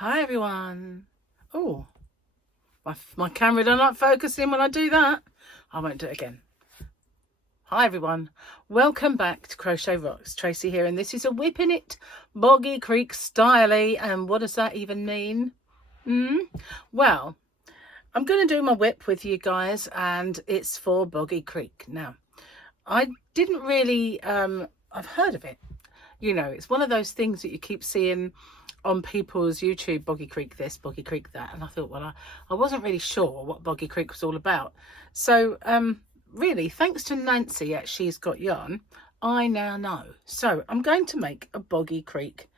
Hi everyone. Oh, my camera don't like focusing when I do that. I won't do it again. Hi everyone. Welcome back to Crochet Rocks. Tracy here, and this is a Wip'n Boggy Creek Stylie. And what does that even mean? Well, I'm going to do my whip with you guys, and it's for Boggy Creek. Now, I didn't really, I've heard of it. You know, it's one of those things that you keep seeing on people's YouTube, Boggy Creek this, Boggy Creek that. And I thought, well, I wasn't really sure what Boggy Creek was all about. So, really, thanks to Nancy at She's Got Yarn, I now know. So I'm going to make a Boggy Creek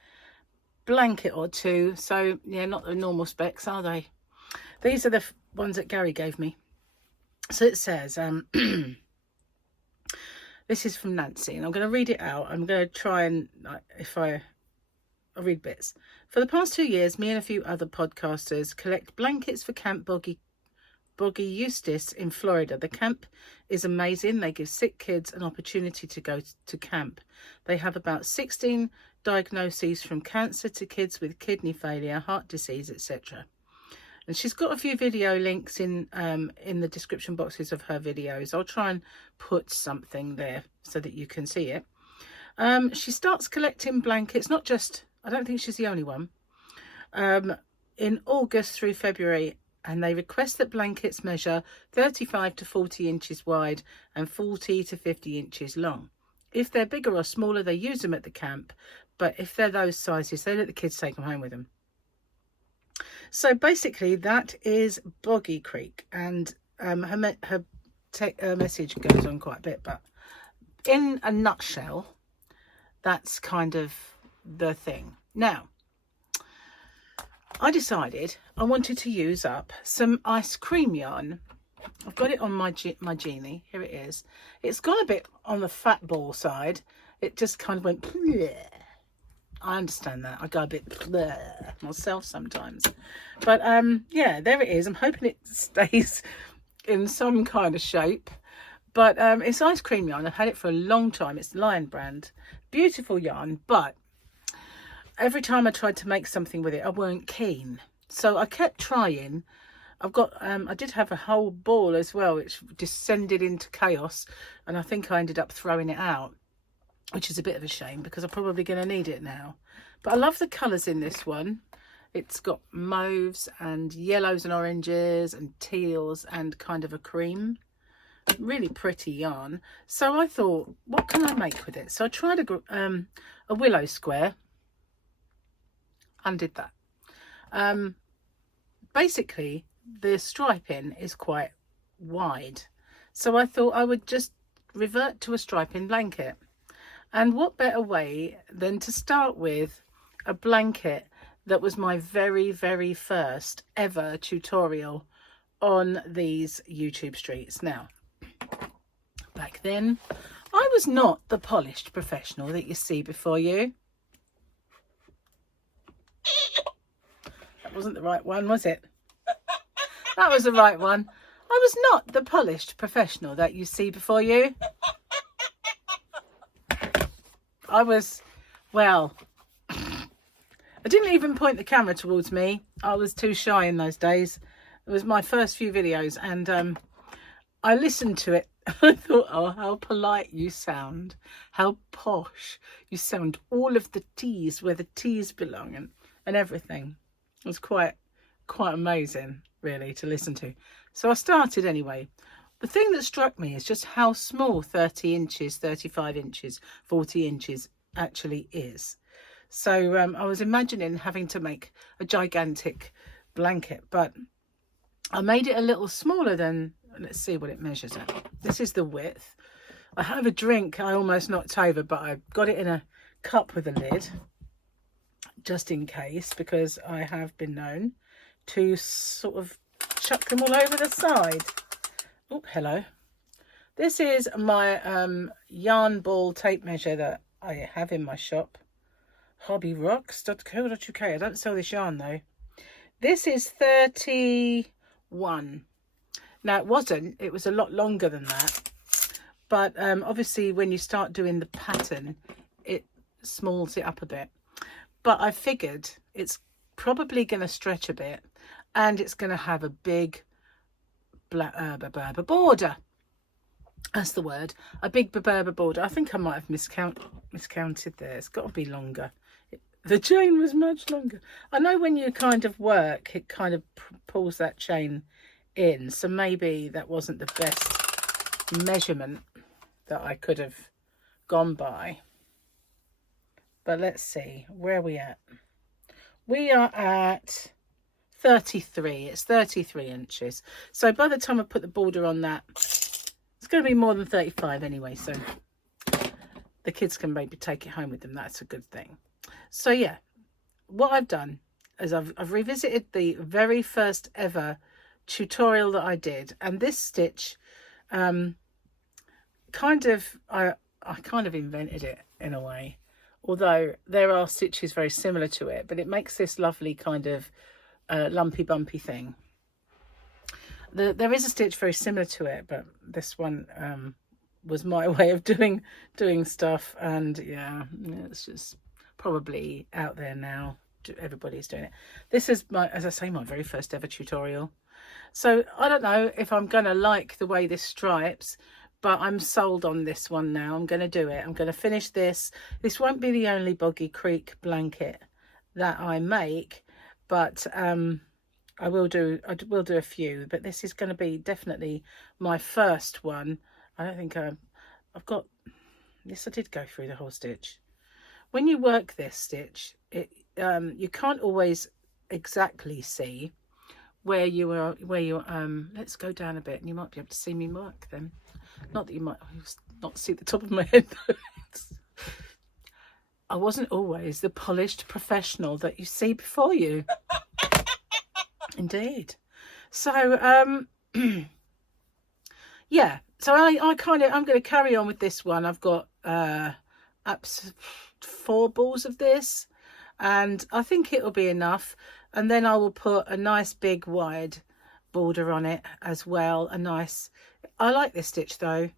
blanket or two. So, yeah, not the normal specs, are they? These are the ones that Gary gave me. So it says, this is from Nancy, and I'm going to read it out. I'm going to try and, I'll read bits. For the past 2 years, me and a few other podcasters collect blankets for Camp Boggy Eustace in Florida. The camp is amazing. They give sick kids an opportunity to go to camp. They have about 16 diagnoses from cancer to kids with kidney failure, heart disease, etc. And she's got a few video links in the description boxes of her videos. I'll try and put something there so that you can see it. She starts collecting blankets, not just, I don't think she's the only one, in August through February, and they request that blankets measure 35 to 40 inches wide and 40 to 50 inches long. If they're bigger or smaller, they use them at the camp, but if they're those sizes, they let the kids take them home with them. So basically that is Boggy Creek, and her message goes on quite a bit, but in a nutshell, that's kind of the thing. Now, I decided I wanted to use up some ice cream yarn. I've got it on my genie. Here it is. It's gone a bit on the fat ball side. It just kind of went bleh. I understand that. I go a bit bleh myself sometimes. But yeah, there it is. I'm hoping it stays in some kind of shape. But it's ice cream yarn. I've had it for a long time. It's Lion brand. Beautiful yarn, but every time I tried to make something with it, I weren't keen. So I kept trying. I've got, I did have a whole ball as well, which descended into chaos. And I think I ended up throwing it out, which is a bit of a shame because I'm probably going to need it now. But I love the colours in this one. It's got mauves and yellows and oranges and teals and kind of a cream. Really pretty yarn. So I thought, what can I make with it? So I tried a willow square, undid that. Basically the striping is quite wide, so I thought I would just revert to a striping blanket. And what better way than to start with a blanket that was my very first ever tutorial on these YouTube streets. Now, back then, I was not the polished professional that you see before you. That wasn't the right one, was it? That was the right one. I was not the polished professional that you see before you. I was, well, I didn't even point the camera towards me. I was too shy in those days. It was my first few videos, and I listened to it. I thought, oh, how polite you sound, how posh you sound, all of the T's where the T's belong, and everything. It was quite amazing, really, to listen to. So I started anyway. The thing that struck me is just how small 30 inches, 35 inches, 40 inches actually is. So I was imagining having to make a gigantic blanket, but I made it a little smaller than, let's see what it measures at. This is the width. I have a drink I almost knocked over, but I got it in a cup with a lid, just in case, because I have been known to sort of chuck them all over the side. Oh, hello. This is my yarn ball tape measure that I have in my shop. hobbyrocks.co.uk. I don't sell this yarn though. This is 31. Now it was a lot longer than that. But obviously when you start doing the pattern, it smalls it up a bit. But I figured it's probably going to stretch a bit, and it's going to have a big black border. That's the word. A big Berber border. I think I might have miscounted there. It's got to be longer. The chain was much longer. I know when you kind of work, it kind of pulls that chain in. So maybe that wasn't the best measurement that I could have gone by. But let's see. Where are we at? We are at 33. It's 33 inches. So by the time I put the border on that, it's going to be more than 35 anyway. So the kids can maybe take it home with them. That's a good thing. So yeah, what I've done is I've revisited the very first ever tutorial that I did, and this stitch I kind of invented it in a way, although there are stitches very similar to it, but it makes this lovely kind of lumpy bumpy thing. There is a stitch very similar to it, but this one was my way of doing stuff, and yeah, it's just probably out there now. Everybody's doing it. This is my, as I say, my very first ever tutorial. So I don't know if I'm gonna like the way this stripes, but I'm sold on this one now. I'm gonna do it. I'm gonna finish this. This won't be the only Boggy Creek blanket that I make, but I will do a few, but this is going to be definitely my first one. I don't think I've got, yes, I did go through the whole stitch. When you work this stitch, you can't always exactly see where you are, let's go down a bit and you might be able to see me work then. Not that you might not see the top of my head though. I wasn't always the polished professional that you see before you. Indeed. So yeah, so I'm going to carry on with this one. I've got 4 balls of this, and I think it'll be enough, and then I will put a nice big wide border on it as well. I like this stitch though,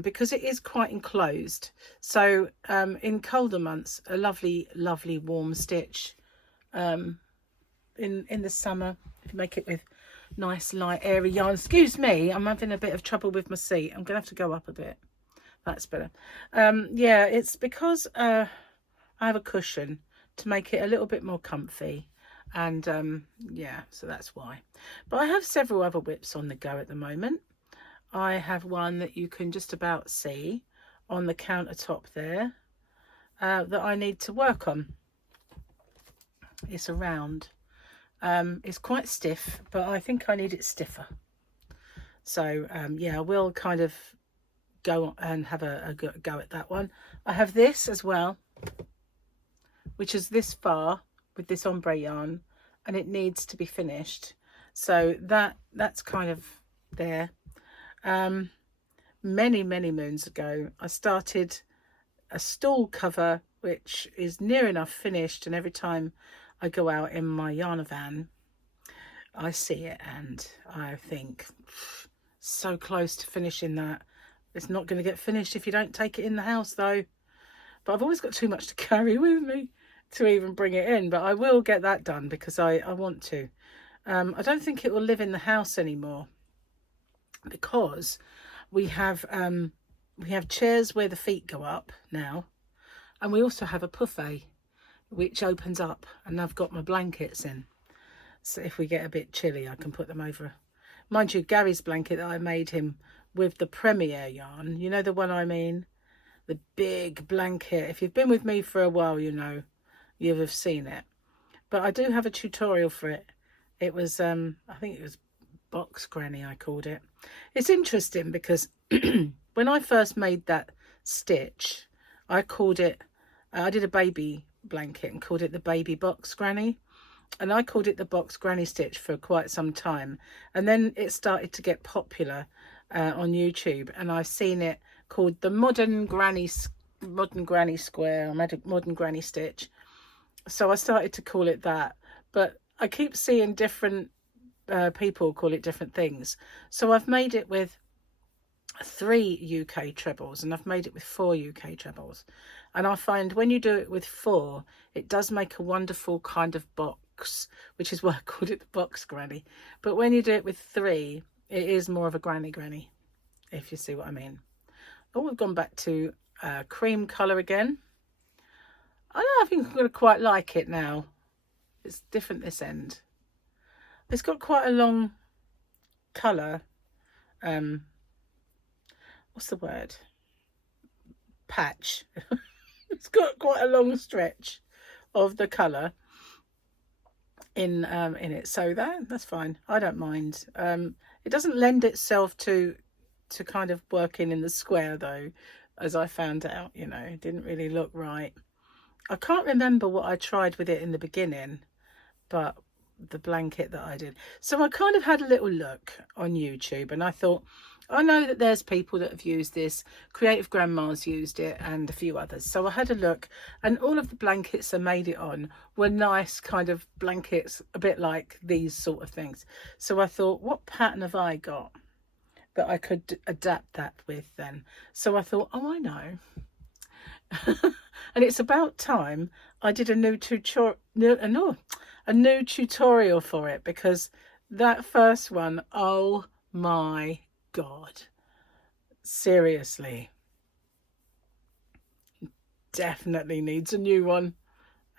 because it is quite enclosed, so in colder months a lovely warm stitch. In the summer, if you make it with nice light airy yarn. Excuse me, I'm having a bit of trouble with my seat. I'm gonna have to go up a bit. That's better. Yeah, it's because I have a cushion to make it a little bit more comfy, and yeah, so that's why. But I have several other WIPs on the go at the moment. I have one that you can just about see on the countertop there that I need to work on. It's a round. It's quite stiff, but I think I need it stiffer. So yeah, I will kind of go and have a go at that one. I have this as well, which is this far with this ombre yarn, and it needs to be finished. So that's kind of there. Many moons ago, I started a stall cover, which is near enough finished, and every time I go out in my yarn van, I see it and I think, so close to finishing that. It's not going to get finished if you don't take it in the house though. But I've always got too much to carry with me to even bring it in, but I will get that done because I want to. I don't think it will live in the house anymore, because we have chairs where the feet go up now, and we also have a buffet which opens up, and I've got my blankets in, so if we get a bit chilly I can put them over. Mind you, Gary's blanket that I made him with the Premier yarn, you know the one I mean, the big blanket. If you've been with me for a while, you know, you'll have seen it. But I do have a tutorial for it. It was I think it was Box Granny I called it. It's interesting because when I first made that stitch, I called it, I did a baby blanket and called it the Baby Box Granny, and I called it the Box Granny stitch for quite some time, and then it started to get popular on YouTube, and I've seen it called the Modern Granny Square, Modern Granny Stitch. So I started to call it that, but I keep seeing different people call it different things. So I've made it with 3 UK trebles, and I've made it with 4 UK trebles, and I find when you do it with 4, it does make a wonderful kind of box, which is why I called it the box granny. But when you do it with 3, it is more of a granny, if you see what I mean. Oh, we've gone back to cream colour again. I think I'm going to quite like it now. It's different this end. It's got quite a long colour. What's the word? Patch. It's got quite a long stretch of the colour in it, so that's fine. I don't mind. It doesn't lend itself to kind of working in the square though, as I found out. You know, it didn't really look right. I can't remember what I tried with it in the beginning, but the blanket that I did. So I kind of had a little look on YouTube, and I thought, I know that there's people that have used this. Creative Grandma's used it, and a few others. So I had a look, and all of the blankets I made it on were nice kind of blankets, a bit like these sort of things. So I thought, what pattern have I got that I could adapt that with then? So I thought, oh, I know. And it's about time I did a new tutorial for it, because that first one, oh my God, seriously, definitely needs a new one.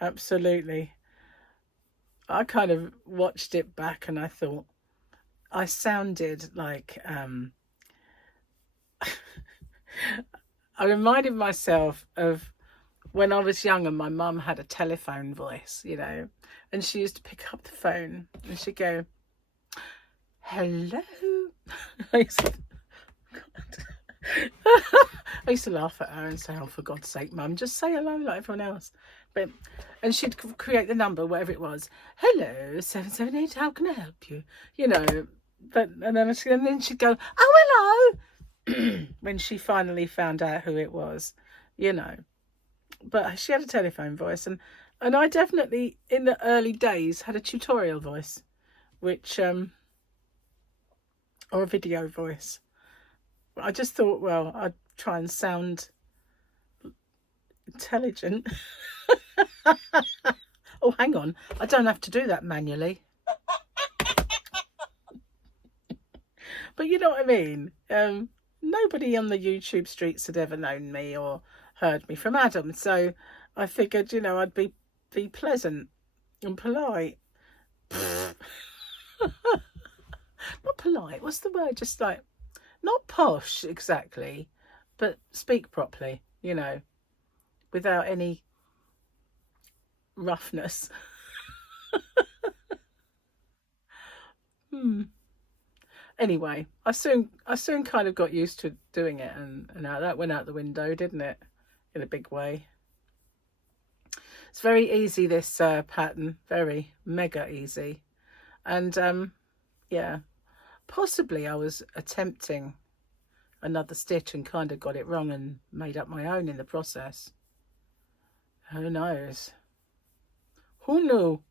Absolutely. I kind of watched it back and I thought I sounded like I reminded myself of when I was young and my mum had a telephone voice, you know, and she used to pick up the phone and she'd go, hello. I used to laugh at her and say, oh, for God's sake, Mum, just say hello like everyone else. And she'd create the number, whatever it was. Hello, 778, how can I help you? You know, and then she'd go, oh, hello, when she finally found out who it was, you know. But she had a telephone voice, and I definitely, in the early days, had a tutorial voice, which, or a video voice. I just thought, well, I'd try and sound intelligent. Oh, hang on. I don't have to do that manually. But you know what I mean? Nobody on the YouTube streets had ever known me or heard me from Adam. So I figured, you know, I'd be pleasant and polite. Not polite. What's the word? Just like, not posh exactly, but speak properly, you know, without any roughness. Anyway, I soon kind of got used to doing it, and that went out the window, didn't it? In a big way. It's very easy, this pattern, very mega easy. And yeah, possibly I was attempting another stitch and kind of got it wrong and made up my own in the process. Who knows? Who knew?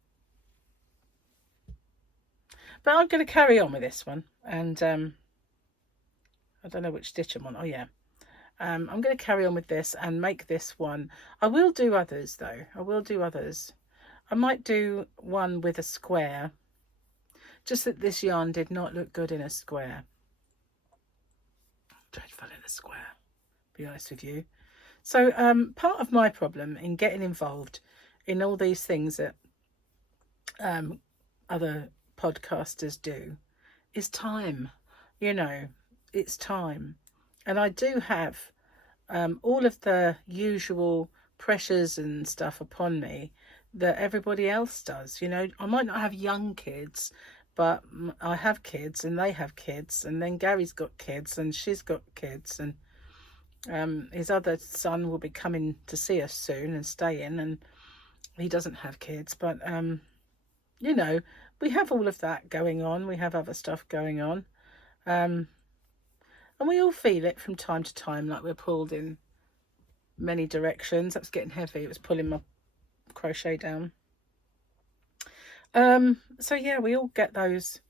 But I'm going to carry on with this one, and I don't know which stitch I'm on. Oh yeah, I'm going to carry on with this and make this one. I will do others though. I will do others. I might do one with a square, just that this yarn did not look good in a square. Dreadful in a square, to be honest with you. So part of my problem in getting involved in all these things that other podcasters do is time. You know, it's time. And I do have all of the usual pressures and stuff upon me that everybody else does. You know, I might not have young kids, but I have kids and they have kids, and then Gary's got kids and she's got kids, and his other son will be coming to see us soon and staying, and he doesn't have kids, but you know, we have all of that going on. We have other stuff going on, and we all feel it from time to time, like we're pulled in many directions. That was getting heavy. It was pulling my crochet down. So yeah, we all get those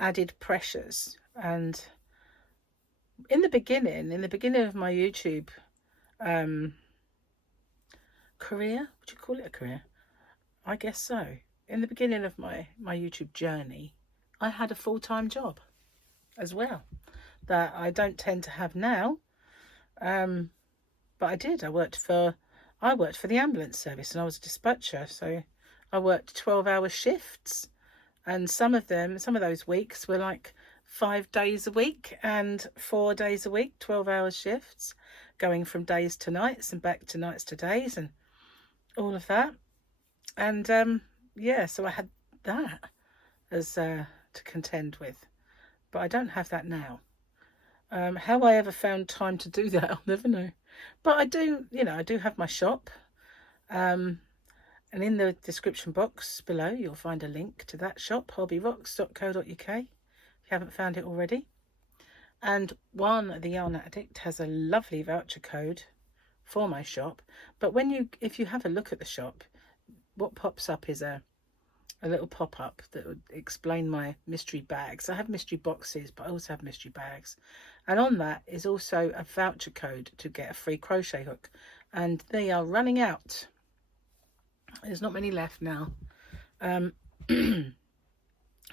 added pressures. And in the beginning of my YouTube career, would you call it a career? I guess so. in the beginning of my YouTube journey, I had a full-time job as well that I don't tend to have now. But I did. I worked for the ambulance service, and I was a dispatcher. So I worked 12-hour shifts, and some of those weeks were like 5 days a week and 4 days a week, 12-hour shifts, going from days to nights and back to nights to days and all of that. And yeah, so I had that as to contend with, but I don't have that now. How I ever found time to do that, I'll never know. But I do, I do have my shop. And in the description box below, you'll find a link to that shop, hobbyrocks.co.uk, if you haven't found it already. And the Yarn Addict has a lovely voucher code for my shop. But if you have a look at the shop, what pops up is a little pop-up that would explain my mystery bags. I have mystery boxes, but I also have mystery bags. And on that is also a voucher code to get a free crochet hook. And they are running out. There's not many left now.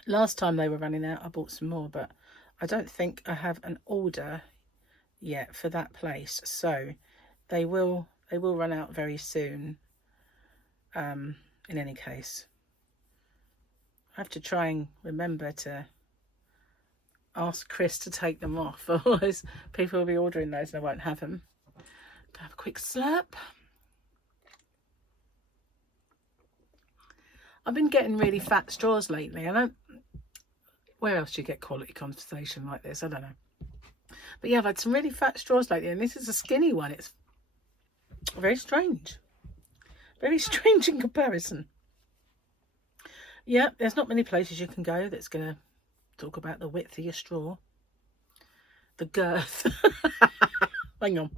Last time they were running out, I bought some more, but I don't think I have an order yet for that place. So they will run out very soon. In any case, I have to try and remember to ask Chris to take them off, otherwise people will be ordering those and I won't have them. Have a quick slurp. I've been getting really fat straws lately. Where else do you get quality conversation like this? I don't know. But yeah, I've had some really fat straws lately, and this is a skinny one. It's very strange. Very strange in comparison. Yeah, there's not many places you can go that's going to talk about the width of your straw. The girth. Hang on.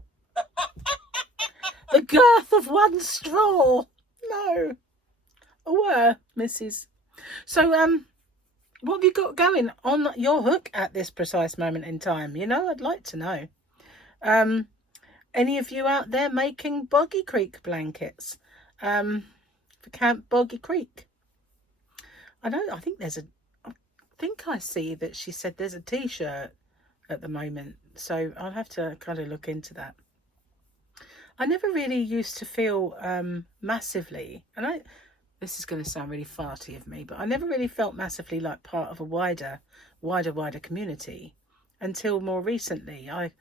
The girth of one straw. No. Oh, Mrs. So, what have you got going on your hook at this precise moment in time? I'd like to know. Any of you out there making Boggy Creek blankets for Camp Boggy Creek? I think I see that she said there's a t-shirt at the moment, so I'll have to kind of look into that. I never really used to feel massively, and this is going to sound really farty of me, but I never really felt massively like part of a wider community until more recently. I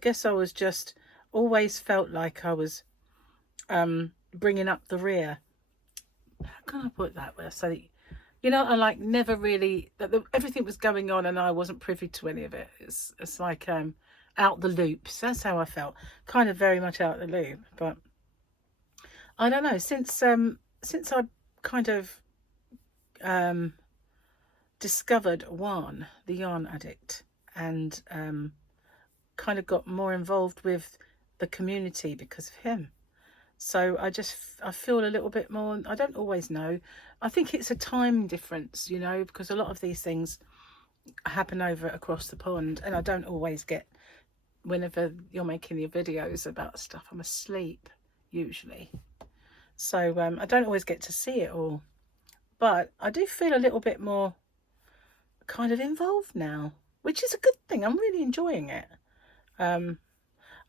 guess I was just always felt like I was bringing up the rear. How can I put that? So I never really, everything was going on and I wasn't privy to any of it. It's like out the loops. That's how I felt, kind of very much out the loop. But I don't know, since I kind of discovered the Yarn Addict, and kind of got more involved with the community because of him. So I feel a little bit more, I don't always know. I think it's a time difference, because a lot of these things happen over across the pond, and I don't always get, whenever you're making your videos about stuff, I'm asleep usually. So I don't always get to see it all. But I do feel a little bit more kind of involved now, which is a good thing. I'm really enjoying it.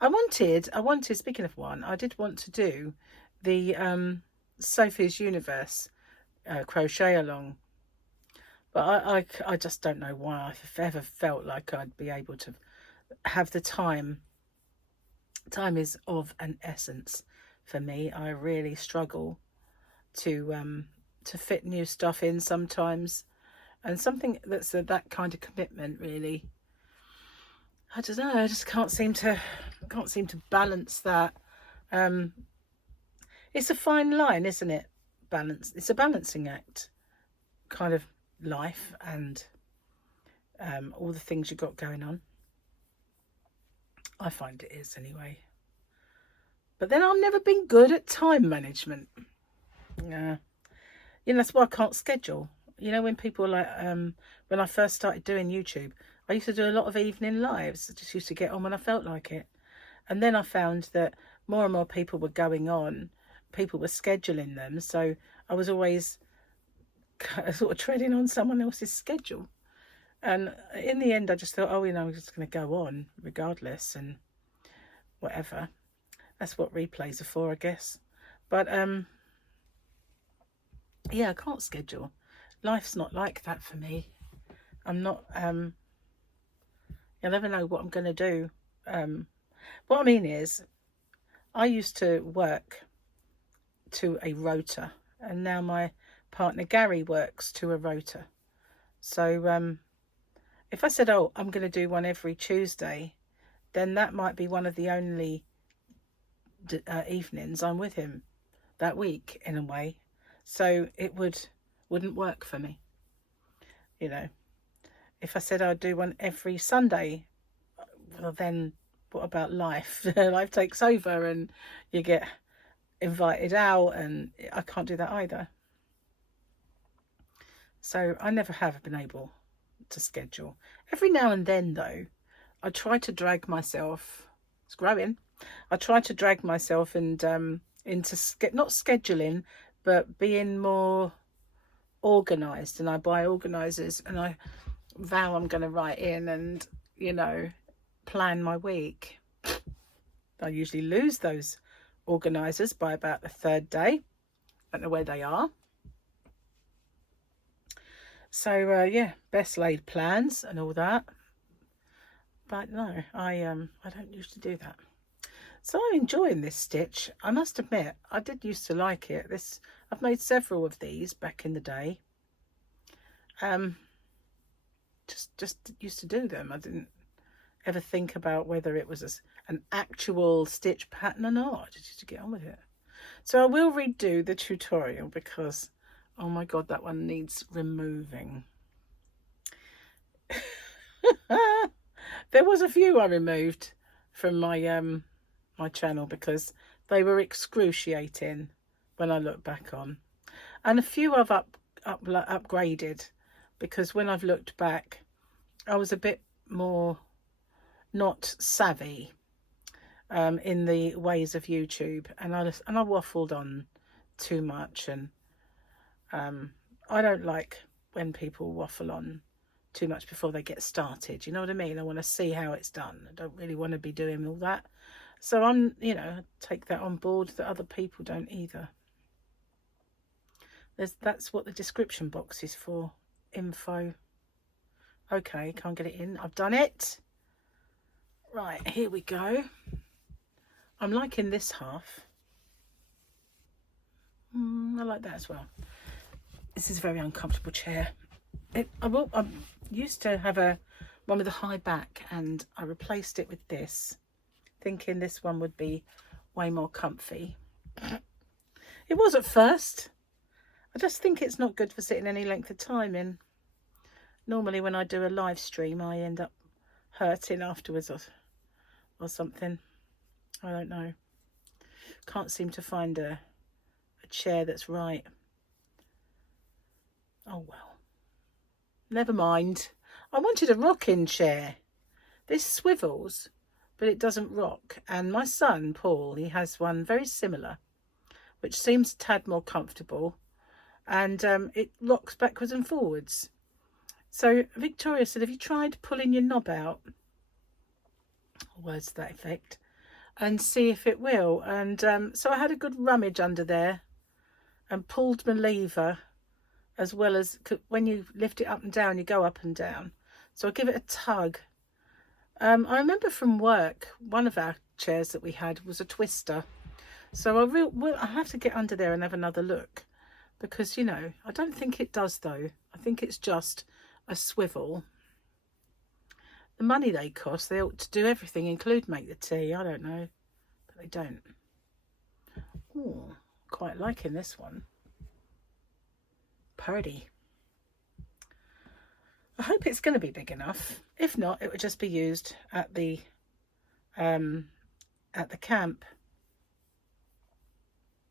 I wanted, speaking of one, I did want to do the Sophie's Universe crochet along. But I just don't know why I've ever felt like I'd be able to have the time. Time is of an essence for me. I really struggle to fit new stuff in sometimes, and something that's that kind of commitment, really, I don't know, I just can't seem to balance that. It's a fine line, isn't it? Balance. It's a balancing act, kind of, life and all the things you've got going on. I find it is, anyway. But then I've never been good at time management. Yeah. That's why I can't schedule. When people like, when I first started doing YouTube, I used to do a lot of evening lives. I just used to get on when I felt like it. And then I found that more and more people were going on. People were scheduling them. So I was always sort of treading on someone else's schedule. And in the end, I just thought, oh, I'm just going to go on regardless and whatever. That's what replays are for, I guess. But yeah, I can't schedule. Life's not like that for me. I'm not. You'll never know what I'm going to do. What I mean is, I used to work to a rota, and now my partner Gary works to a rota. So if I said, oh, I'm going to do one every Tuesday, then that might be one of the only evenings I'm with him that week, in a way. So it wouldn't work for me. You know, if I said I'd do one every Sunday, well, then what about life? Life takes over and you get invited out, and I can't do that either. So I never have been able to schedule. Every now and then, though, I try to drag myself. It's growing. I try to drag myself and into not scheduling, but being more organised. And I buy organisers, and I vow I'm going to write in and, you know, plan my week. I usually lose those organisers by about the third day. Don't know where they are. So yeah, best laid plans and all that. But no, I don't used to do that. So I'm enjoying this stitch. I must admit, I did used to like it. I've made several of these back in the day. Just used to do them. I didn't ever think about whether it was an actual stitch pattern or not. I just used to get on with it. So I will redo the tutorial because, oh my God, that one needs removing. There was a few I removed from my my channel because they were excruciating when I look back on, and a few I've upgraded because when I've looked back, I was a bit more not savvy in the ways of YouTube, and I waffled on too much, and I don't like when people waffle on too much before they get started. You know what I mean? I want to see how it's done. I don't really want to be doing all that. So I'm, you know, take that on board that other people don't either. That's what the description box is for. Info. Okay, can't get it in. I've done it. Right, here we go. I'm liking this half. I like that as well. This is a very uncomfortable chair. I used to have one with a high back, and I replaced it with this, thinking this one would be way more comfy. It was at first. I just think it's not good for sitting any length of time in. Normally when I do a live stream, I end up hurting afterwards or something. I don't know. Can't seem to find a chair that's right. Oh well. Never mind. I wanted a rocking chair. This swivels, but it doesn't rock. And my son, Paul, he has one very similar, which seems a tad more comfortable. And it rocks backwards and forwards. So Victoria said, have you tried pulling your knob out? Words to that effect. And see if it will. And so I had a good rummage under there and pulled my lever, as well as when you lift it up and down, you go up and down. So I'll give it a tug. I remember from work, one of our chairs that we had was a twister. So I'll have to get under there and have another look. Because, you know, I don't think it does, though. I think it's just a swivel. The money they cost, they ought to do everything, include make the tea. I don't know. But they don't. Oh, quite liking this one. Purdy. I hope it's going to be big enough. If not, it would just be used at the camp.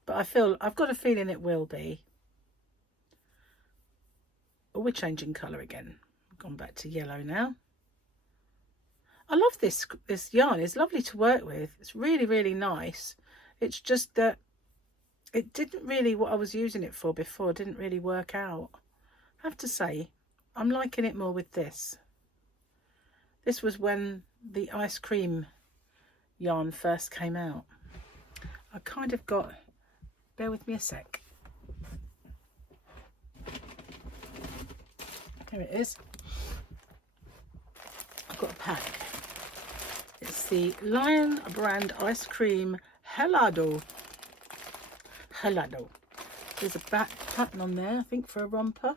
But I've got a feeling it will be. Oh, we're changing colour again. I've gone back to yellow now. I love this yarn. It's lovely to work with. It's really, really nice. It's just that it didn't really, what I was using it for before, didn't really work out. I have to say, I'm liking it more with this. This was when the ice cream yarn first came out. I kind of got, bear with me a sec. Here it is. I've got a pack. It's the Lion brand ice cream helado. There's a back pattern on there, I think, for a romper.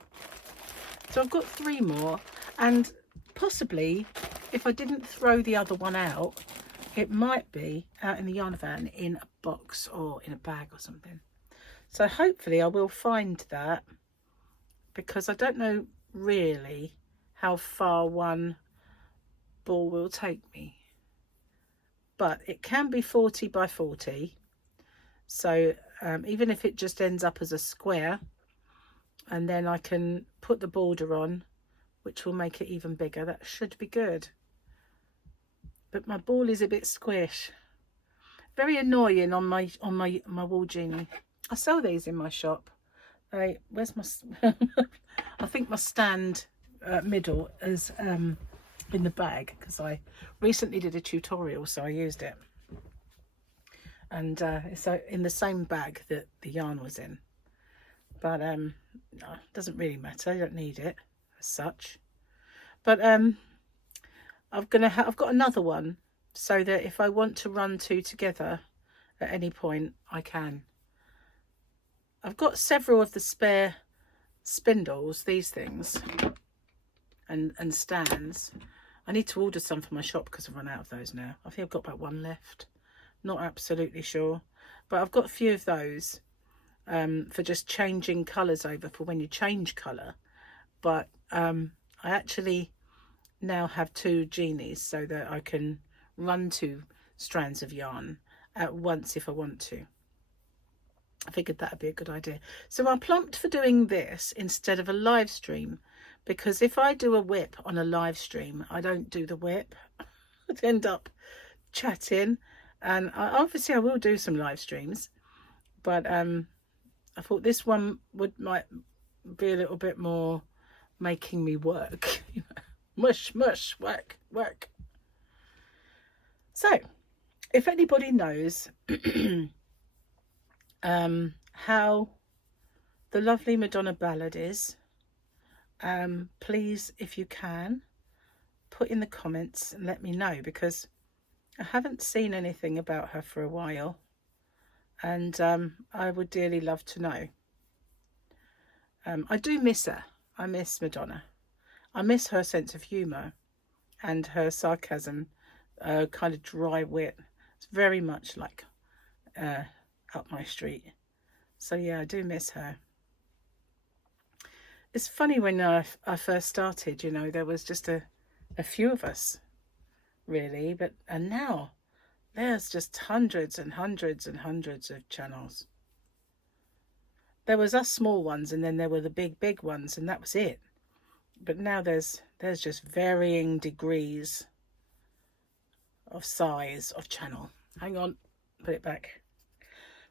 So I've got 3 more, and possibly if I didn't throw the other one out, it might be out in the yarn van in a box or in a bag or something. So hopefully I will find that, because I don't know really how far one ball will take me, but it can be 40 by 40. So even if it just ends up as a square, and then I can put the border on, which will make it even bigger, that should be good. But my ball is a bit squish, very annoying on my wool genie. I sell these in my shop. Where's my I think my stand middle is in the bag, because I recently did a tutorial, so I used it. And so in the same bag that the yarn was in. But no, it doesn't really matter. I don't need it as such. But I've got another one, so that if I want to run 2 together at any point, I can. I've got several of the spare spindles, these things, and stands. I need to order some for my shop because I've run out of those now. I think I've got about 1 left. Not absolutely sure, but I've got a few of those for just changing colours over for when you change colour. But I actually now have 2 genies, so that I can run 2 strands of yarn at once if I want to. I figured that would be a good idea. So I plumped for doing this instead of a live stream, because if I do a WIP on a live stream, I don't do the WIP. I'd end up chatting, and obviously I will do some live streams, but I thought this one might be a little bit more making me work. Mush, mush, work, work. So if anybody knows how the lovely Madonna ballad is, please, if you can, put in the comments and let me know, because I haven't seen anything about her for a while, and I would dearly love to know. I do miss her. I miss Madonna. I miss her sense of humour and her sarcasm, kind of dry wit. It's very much like up my street. So yeah, I do miss her. It's funny, when I first started, you know, there was just a few of us, really, and now there's just hundreds and hundreds and hundreds of channels. There was us small ones, and then there were the big ones, and that was it. But now there's just varying degrees of size of channel. Hang on, put it back.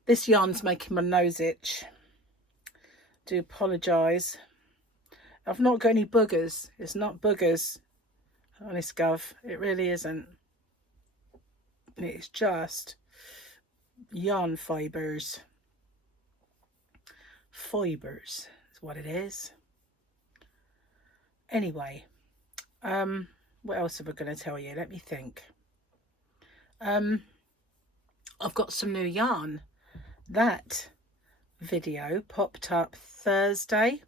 This yarn's making my nose itch. Do apologise. I've not got any boogers. It's not boogers, honest gov. It really isn't. It's just yarn fibres. Fibres is what it is. Anyway, what else am I going to tell you? Let me think. I've got some new yarn. That video popped up Thursday.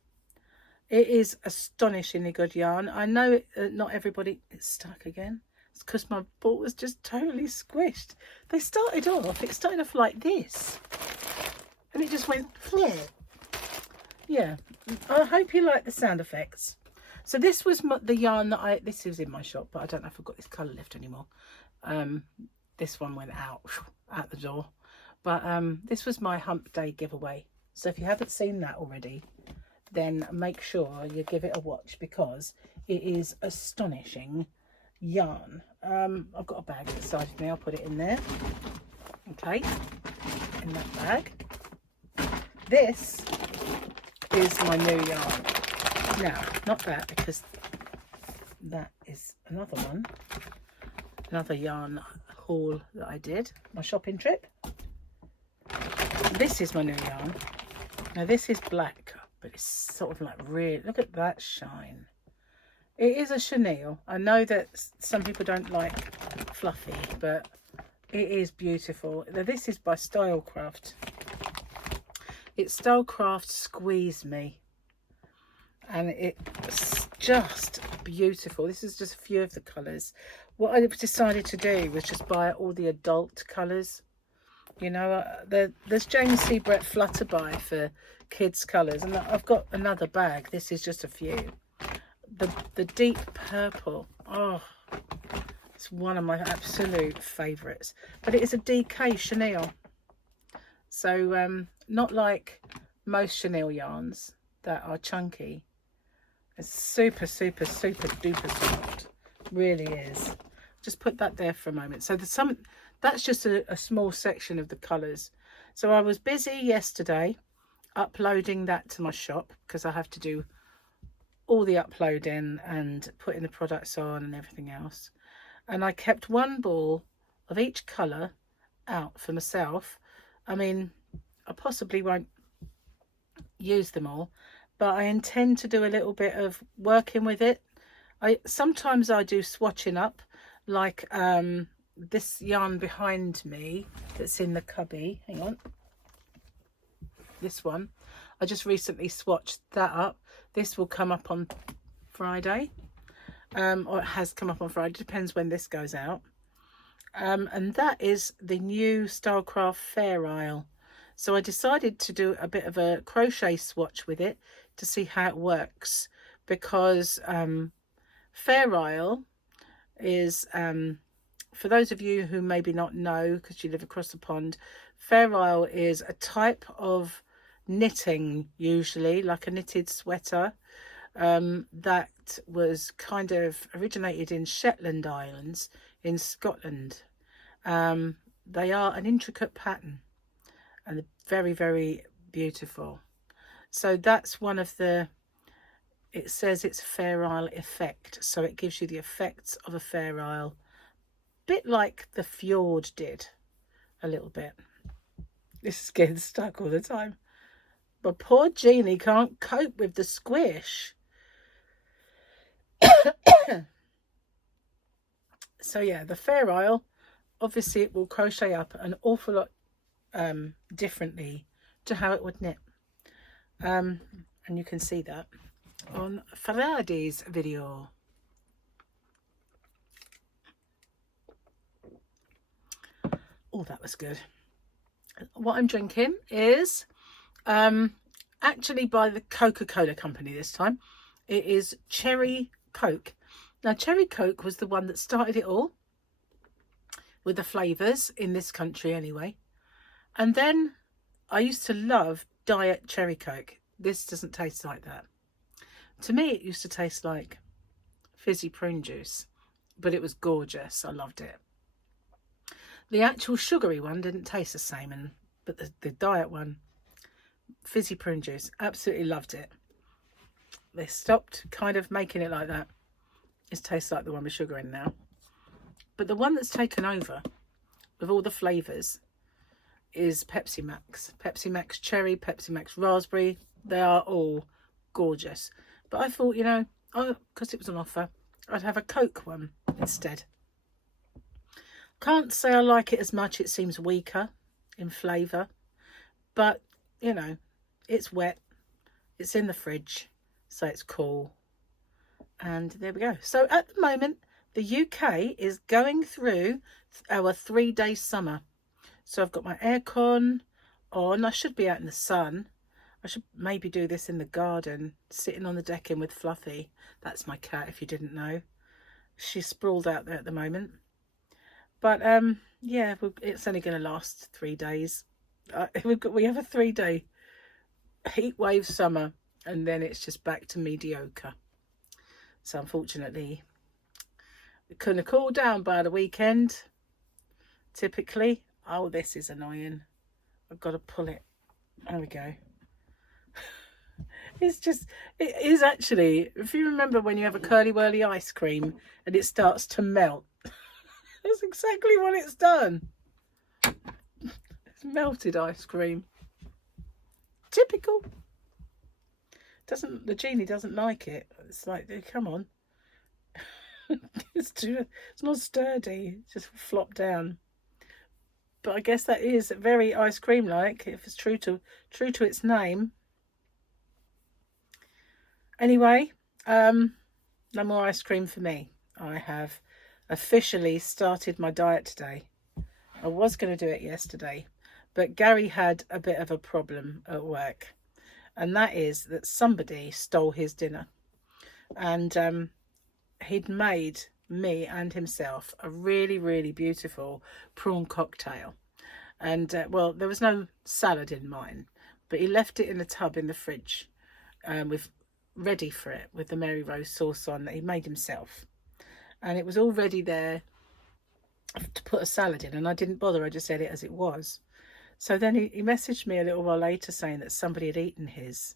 It is astonishingly good yarn. I know not everybody... It's stuck again. It's because my ball was just totally squished. It started off like this, and it just went flip. Yeah, I hope you like the sound effects. So this was the yarn that this was in my shop, but I don't know if I've got this colour left anymore. This one went out the door. But this was my hump day giveaway. So if you haven't seen that already, then make sure you give it a watch, because it is astonishing yarn. I've got a bag beside me. I'll put it in there. Okay, in that bag. This is my new yarn. Now, not that, because that is another one, another yarn haul that I did, my shopping trip. This is my new yarn. Now this is black, but it's sort of like really, look at that shine. It is a chenille. I know that some people don't like fluffy, but it is beautiful. Now this is by Stylecraft. It's Stylecraft Squeeze Me, and it's just beautiful. This is just a few of the colours. What I decided to do was just buy all the adult colours. You know, there's James C. Brett Flutterby for kids colours, and I've got another bag. This is just a few. The deep purple, oh, it's one of my absolute favourites. But it is a DK chenille, so not like most chenille yarns that are chunky. It's super, super, super duper soft. Really is. Just put that there for a moment. So there's some. That's just a small section of the colours. So I was busy yesterday uploading that to my shop, because I have to do all the uploading and putting the products on and everything else. And I kept one ball of each colour out for myself. I mean, I possibly won't use them all, but I intend to do a little bit of working with it. Sometimes I do swatching up, like this yarn behind me that's in the cubby. Hang on. This one. I just recently swatched that up. This will come up on Friday. Or it has come up on Friday. Depends when this goes out. And that is the new Stylecraft Fair Isle. So I decided to do a bit of a crochet swatch with it to see how it works. Because Fair Isle is... for those of you who maybe not know, because you live across the pond, Fair Isle is a type of knitting, usually, like a knitted sweater, that was kind of originated in Shetland Islands in Scotland. They are an intricate pattern, and they're very, very beautiful. So that's one of the... It says it's Fair Isle effect, so it gives you the effects of a Fair Isle. Bit like the fjord did, a little bit. This is getting stuck all the time. But poor Jeannie can't cope with the squish. So yeah, the Fair Isle, obviously it will crochet up an awful lot differently to how it would knit. And you can see that on Friday's video. Oh, that was good. What I'm drinking is actually by the Coca-Cola company this time. It is Cherry Coke. Now, Cherry Coke was the one that started it all with the flavours in this country anyway. And then I used to love Diet Cherry Coke. This doesn't taste like that. To me, it used to taste like fizzy prune juice, but it was gorgeous. I loved it. The actual sugary one didn't taste the same, but the diet one, fizzy prune juice, absolutely loved it. They stopped kind of making it like that. It tastes like the one with sugar in now. But the one that's taken over with all the flavours is Pepsi Max. Pepsi Max Cherry, Pepsi Max Raspberry. They are all gorgeous. But I thought, you know, because it was on offer, I'd have a Coke one instead. Can't say I like it as much. It seems weaker in flavour. But, you know, it's wet. It's in the fridge. So it's cool. And there we go. So at the moment, the UK is going through our 3-day summer. So I've got my aircon on. I should be out in the sun. I should maybe do this in the garden, sitting on the decking with Fluffy. That's my cat, if you didn't know. She's sprawled out there at the moment. But yeah, it's only going to last 3 days. We have a 3-day heat wave summer, and then it's just back to mediocre. So unfortunately, we couldn't cool down by the weekend. Typically, oh, this is annoying. I've got to pull it. There we go. It's just, it is actually, if you remember when you have a curly whirly ice cream and it starts to melt, that's exactly what it's done. It's melted ice cream. Typical. The genie doesn't like it. It's like, come on. It's not sturdy. It just flopped down. But I guess that is very ice cream like, if it's true to its name. Anyway, no more ice cream for me. I have officially started my diet today. I was going to do it yesterday, but Gary had a bit of a problem at work, and that is that somebody stole his dinner, and he'd made me and himself a really, really beautiful prawn cocktail. And well, there was no salad in mine, but he left it in a tub in the fridge with ready for it with the Mary Rose sauce on that he made himself, and it was all ready there to put a salad in, and I didn't bother. I just ate it as it was. So then he messaged me a little while later saying that somebody had eaten his,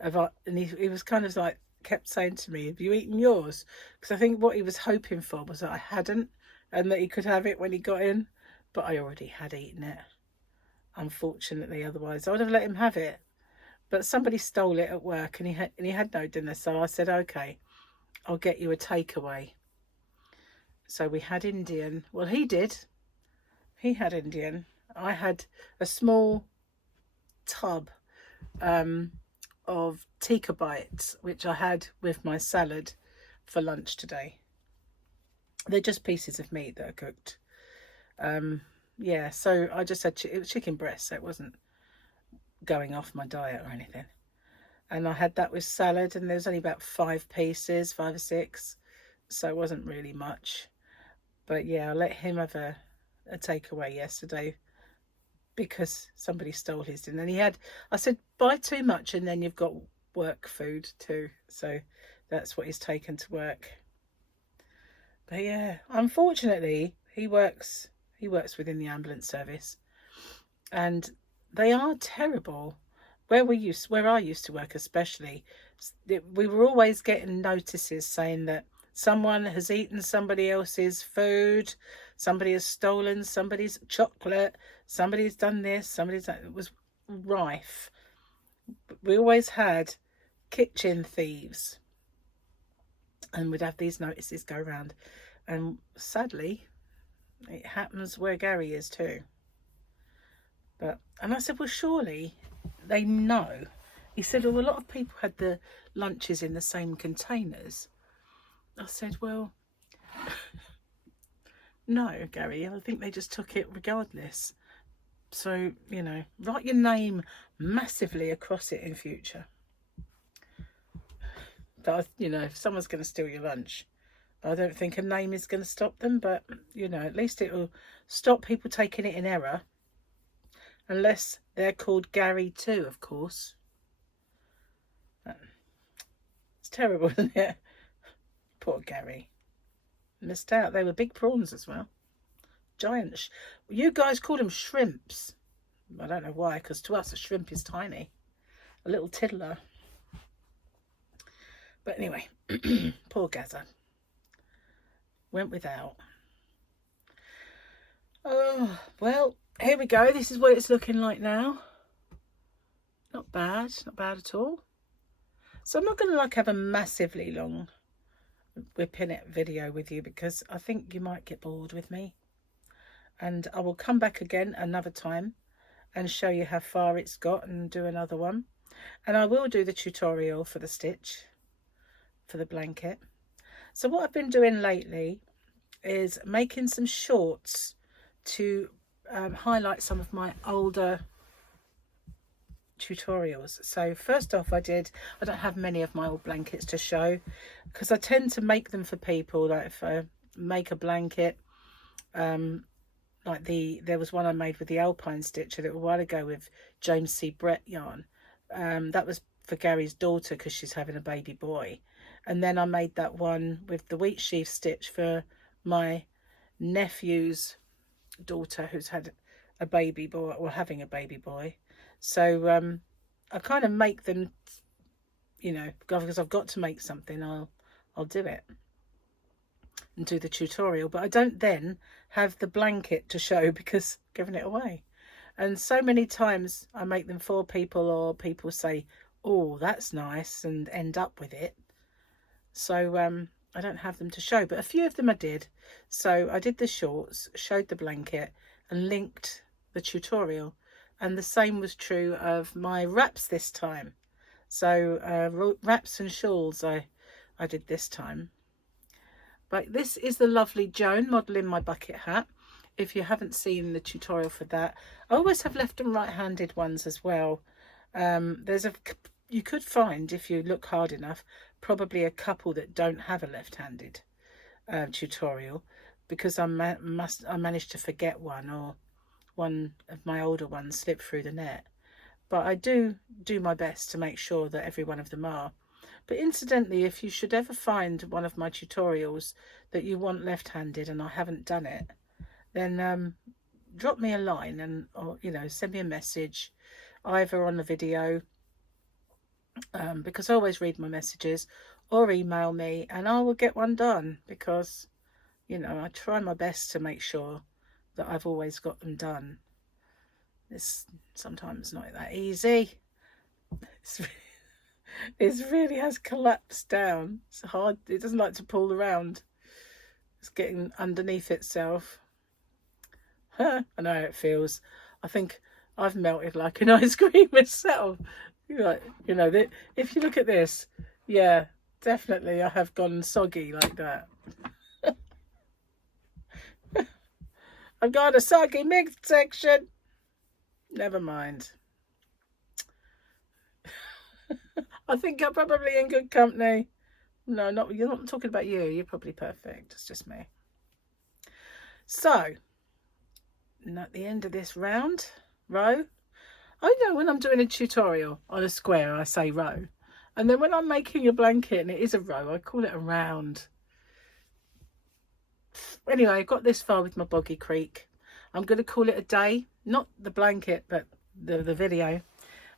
and he was kind of like kept saying to me, have you eaten yours? Because I think what he was hoping for was that I hadn't, and that he could have it when he got in, but I already had eaten it, unfortunately. Otherwise I would have let him have it, but somebody stole it at work, and he had no dinner. So I said, okay, I'll get you a takeaway. So we had Indian. Well, he had Indian. I had a small tub of tikka bites, which I had with my salad for lunch today. They're just pieces of meat that are cooked. Yeah, so I just had it was chicken breast, so it wasn't going off my diet or anything. And I had that with salad, and there was only about 5 pieces, 5 or 6, so it wasn't really much. But yeah, I let him have a takeaway yesterday because somebody stole his dinner. And I said, buy too much and then you've got work food too. So that's what he's taken to work. But yeah, unfortunately, he works within the ambulance service, and they are terrible. Where I used to work especially, we were always getting notices saying that someone has eaten somebody else's food, somebody has stolen somebody's chocolate, somebody's done this, it was rife. We always had kitchen thieves, and we'd have these notices go around, and sadly it happens where Gary is too. And I said, well, surely they know. He said, well, a lot of people had the lunches in the same containers. I said, well, no, Gary, I think they just took it regardless. So, write your name massively across it in future. But, if someone's going to steal your lunch, I don't think a name is going to stop them. But, at least it will stop people taking it in error. Unless they're called Gary too, of course. It's terrible, isn't it? Poor Gary. Missed out. They were big prawns as well. Giant. You guys call them shrimps. I don't know why, because to us a shrimp is tiny. A little tiddler. But anyway, poor Gaza. Went without. Oh, well, here we go. This is what it's looking like now. Not bad. Not bad at all. So I'm not going to have a massively long whipping it video with you, because I think you might get bored with me. And I will come back again another time and show you how far it's got and do another one. And I will do the tutorial for the stitch for the blanket. So what I've been doing lately is making some shorts to highlight some of my older tutorials. So first off, I don't have many of my old blankets to show, because I tend to make them for people. Like if I make a blanket, there was one I made with the Alpine stitch a little while ago with James C. Brett yarn. That was for Gary's daughter because she's having a baby boy. And then I made that one with the wheat sheaf stitch for my nephew's daughter who's had a baby boy, or having a baby boy. So I kind of make them you know, because I've got to make something, I'll do it and do the tutorial. But I don't then have the blanket to show because I'm giving it away. And so many times I make them for people, or people say, oh, that's nice, and end up with it. So I don't have them to show, but a few of them I did. So I did the shorts, showed the blanket, and linked the tutorial. And the same was true of my wraps this time. So wraps and shawls I did this time. But this is the lovely Joan modelling my bucket hat. If you haven't seen the tutorial for that, I always have left and right-handed ones as well. You could find, if you look hard enough, probably a couple that don't have a left-handed tutorial, because I managed to forget one, or one of my older ones slipped through the net. But I do my best to make sure that every one of them are. But incidentally, if you should ever find one of my tutorials that you want left-handed and I haven't done it, then drop me a line, or you know, send me a message either on the video, because I always read my messages, or email me and I will get one done, because you know, I try my best to make sure that I've always got them done. It's sometimes not that easy. It really has collapsed down. It's hard. It doesn't like to pull around. It's getting underneath itself. I know how it feels. I think I've melted like an ice cream myself. You know, if you look at this, yeah, definitely I have gone soggy like that. I've got a soggy mixed section. Never mind. I think I'm probably in good company. No, you're not talking about you. You're probably perfect. It's just me. So, and at the end of this row, I know when I'm doing a tutorial on a square, I say row. And then when I'm making a blanket and it is a row, I call it a round. Anyway, I got this far with my Boggy Creek. I'm going to call it a day. Not the blanket, but the video.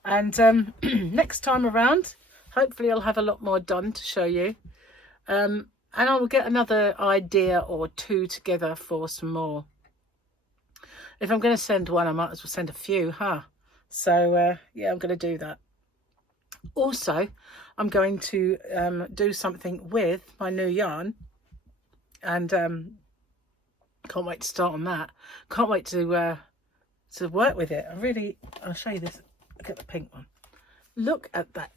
And next time around, hopefully I'll have a lot more done to show you. And I will get another idea or two together for some more. If I'm going to send one, I might as well send a few, huh? So, yeah, I'm going to do that. Also, I'm going to do something with my new yarn. And can't wait to start on that. Can't wait to work with it. I'll show you this. Look at the pink one. Look at that.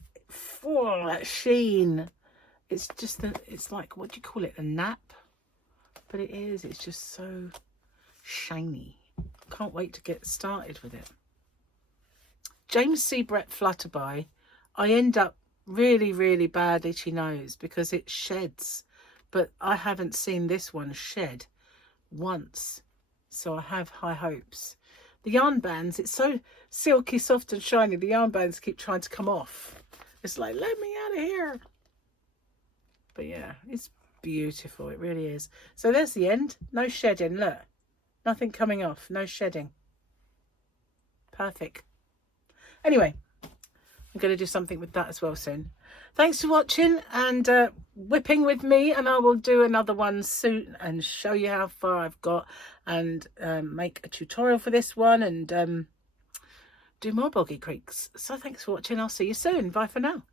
Oh, that sheen. It's just it's like, what do you call it? A nap? But it is. It's just so shiny. Can't wait to get started with it. James C. Brett Flutterby, I end up really, really bad itchy nose because it sheds. But I haven't seen this one shed once. So I have high hopes. The yarn bands, it's so silky, soft and shiny. The yarn bands keep trying to come off. It's like, let me out of here. But yeah, it's beautiful. It really is. So there's the end. No shedding. Look. Nothing coming off. No shedding. Perfect. Anyway, I'm going to do something with that as well soon. Thanks for watching and whipping with me. And I will do another one soon and show you how far I've got. And make a tutorial for this one. And do more Boggy Creeks. So thanks for watching. I'll see you soon. Bye for now.